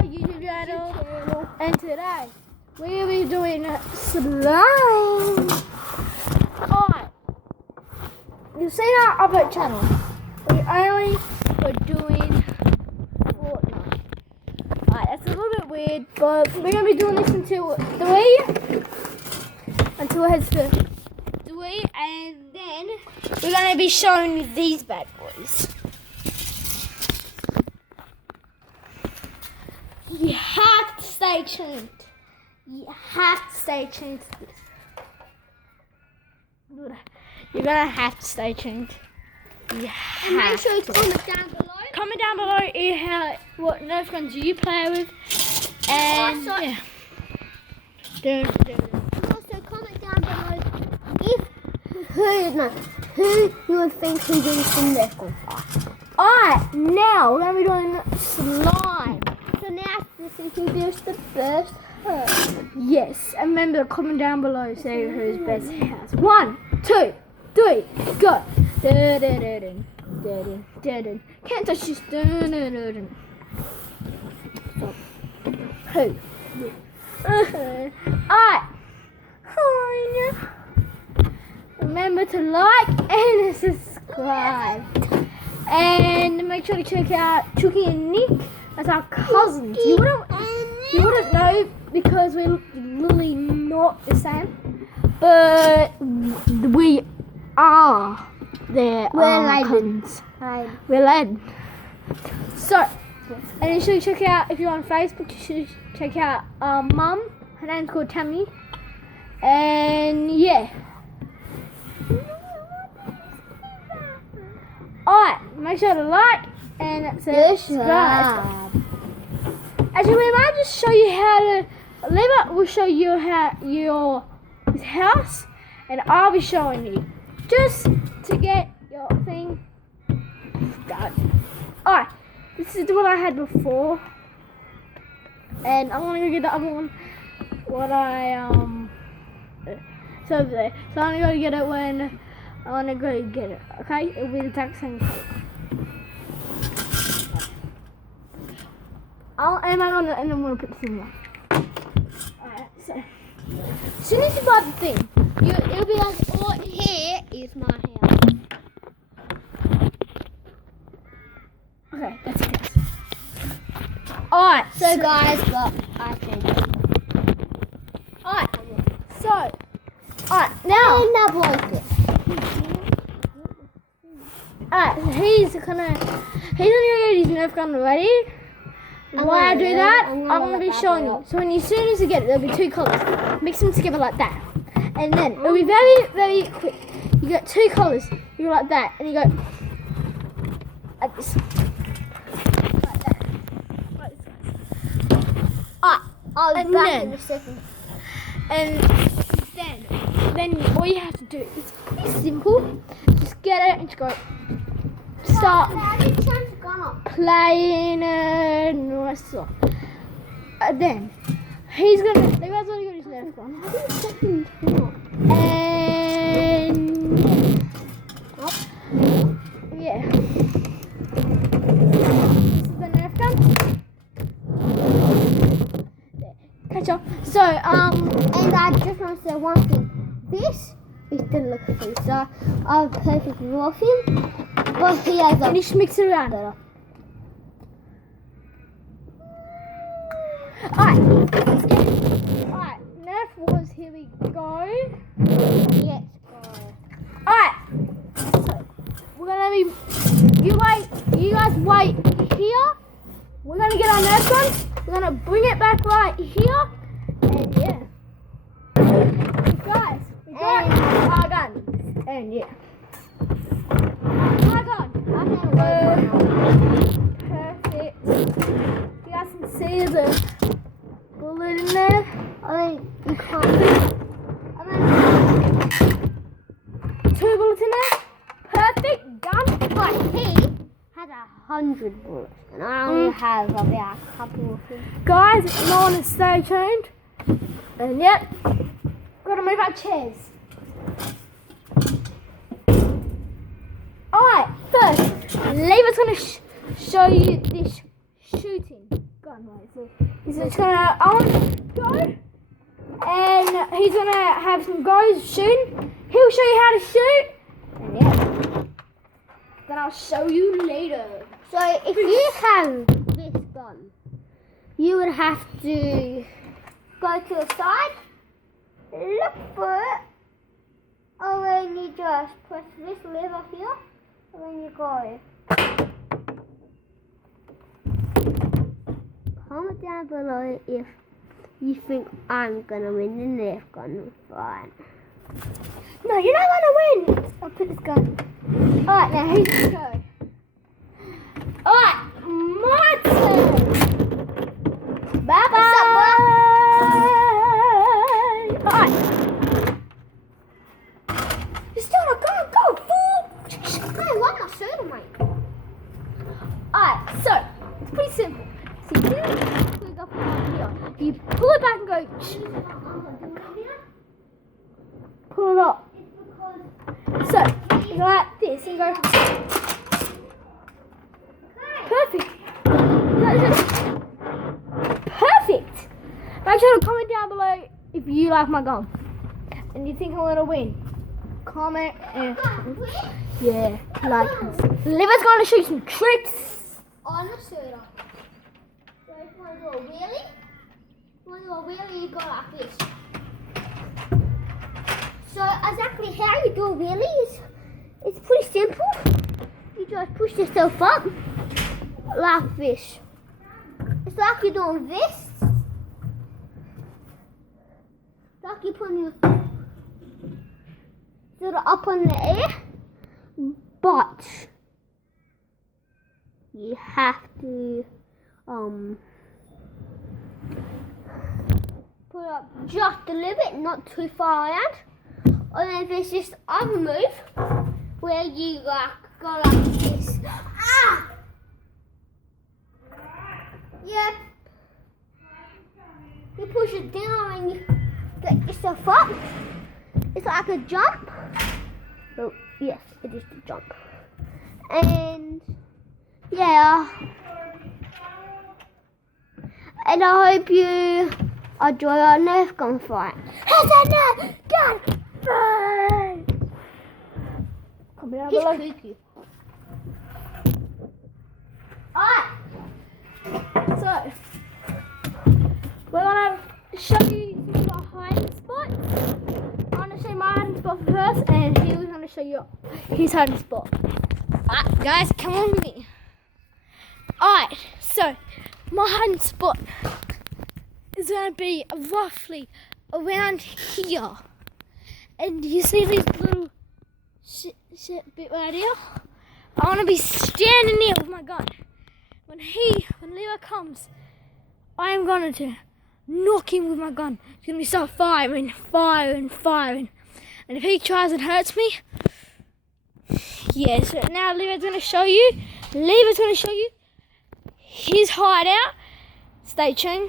our YouTube channel. And today we'll be doing slime. Alright, you've seen our other channel. We're doing Fortnite. Alright, that's a little bit weird, but we're gonna be doing this until it heads to 3, and then we're gonna be showing you these bad boys. You have to stay tuned. You have to stay tuned to this. You're gonna have to stay tuned. You have and make sure you to. comment down below. Comment down below what Nerf guns you play with. And yeah. Also comment down below who you would think who's doing some Nerf gun fight. Alright, now we're gonna be doing slime. So now this who builds the first house. Yes, and remember, comment down below, say who's best house. 1, 2, 3, go. Can't touch this. Stop. Who? Alright. Remember to like and subscribe. And make sure to check out Chucky and Nick as our cousins. You wouldn't know because we're literally not the same, but we are their cousins. We're related. So, and you should check out, if you're on Facebook, you should check out Mum. Her name's called Tammy. And yeah. Alright, make sure to like and subscribe. Actually, we might just show you how to. Leva will show you how his house, and I'll be showing you just to get your thing done. Alright, this is the one I had before, and I'm gonna go get the other one. It's over there. So I'm gonna go get it when I wanna go get it. Okay, it'll be the exact same color. And I'm gonna put this in one. Alright, so as soon as you buy the thing, it'll be like, oh, here is my house. Okay, that's it. Alright, So guys, look, I think. Alright, so now. And I broke it. Alright, he's gonna get his Nerf gun ready. Why I do that, I'm going to be showing you. So as soon as you get it, there'll be 2 colours. Mix them together like that. And then it'll be very, very quick. You get 2 colours. You go like that. And you go like this. Like that. Like this. I'll And be back then- in a second. And then all you have to do is pretty simple. Just get it and just go. Start playing and all that stuff. Then he's gonna. The guy's already got his Nerf gun. And yeah, this is the Nerf gun. There. Catch up. So And I just want to say one thing. This is the look of him. So I have a perfect view of him. But he has and a you just mix it around. Alright, Nerf Wars, here we go. yes. Alright, so we're gonna be, you guys wait here. We're gonna get our Nerf guns. We're gonna bring it back right here. And yeah. Guys, we got our guns. And yeah. My gun. Perfect. You guys can see the bullet in there. I think you can't. 2 bullets in there. Perfect gun. But he has 100 bullets. And I only have about a couple of them. Guys, if you want to stay tuned. And yep, gotta move our chairs. Alright, first, Leva's gonna show you this shooting. gun, right? So he's just gonna go, and he's gonna have some guys shooting. He'll show you how to shoot, and yeah, then I'll show you later. So if you have this gun, you would have to go to the side, look for it, and then you just press this lever here, and then you go. Comment down below if you think I'm gonna win the Nerf gun fight. No, you're not gonna win. I'll put this gun. Alright, now who's gonna go? Alright, my turn. Bye bye. What's up, Alright. You're still not gonna go, fool. Hey, why am I soda, mate? Alright, so it's pretty simple. So you go from here. You pull it back and go. Pull it up. So you go like this and go. Perfect. Perfect. Make sure to comment down below if you like my gun and you think I'm gonna win. Comment and yeah, like. Liver's gonna show you some tricks. On the soda. So if you want to do a wheelie, you go like this. So exactly how you do a wheelie is it's pretty simple. You just push yourself up like this. It's like you're doing this. Like you're putting your sort of up in the air, but you have to put up just a little bit, not too far out. And then there's this other move where you like go like this. Ah! Yep. You push it down and you get yourself up. It's like a jump. Oh, yes, it is a jump. And yeah. And I hope you enjoy our Nerf gun fight. How's that Nerf gun fight? Comment down He's below. kooky. Alright. So we're gonna show you some of our hiding spots. I'm gonna show you my hiding spot first, and he was gonna show you his hiding spot. Alright, guys, come on with me. Alright, so my hiding spot is gonna be roughly around here. And you see this little shit bit right here? I wanna be standing there with my gun. When Leo comes, I am going to knock him with my gun. He's going to start firing. And if he tries and hurts me, yeah, so now Leo's going to show you his hideout. Stay tuned.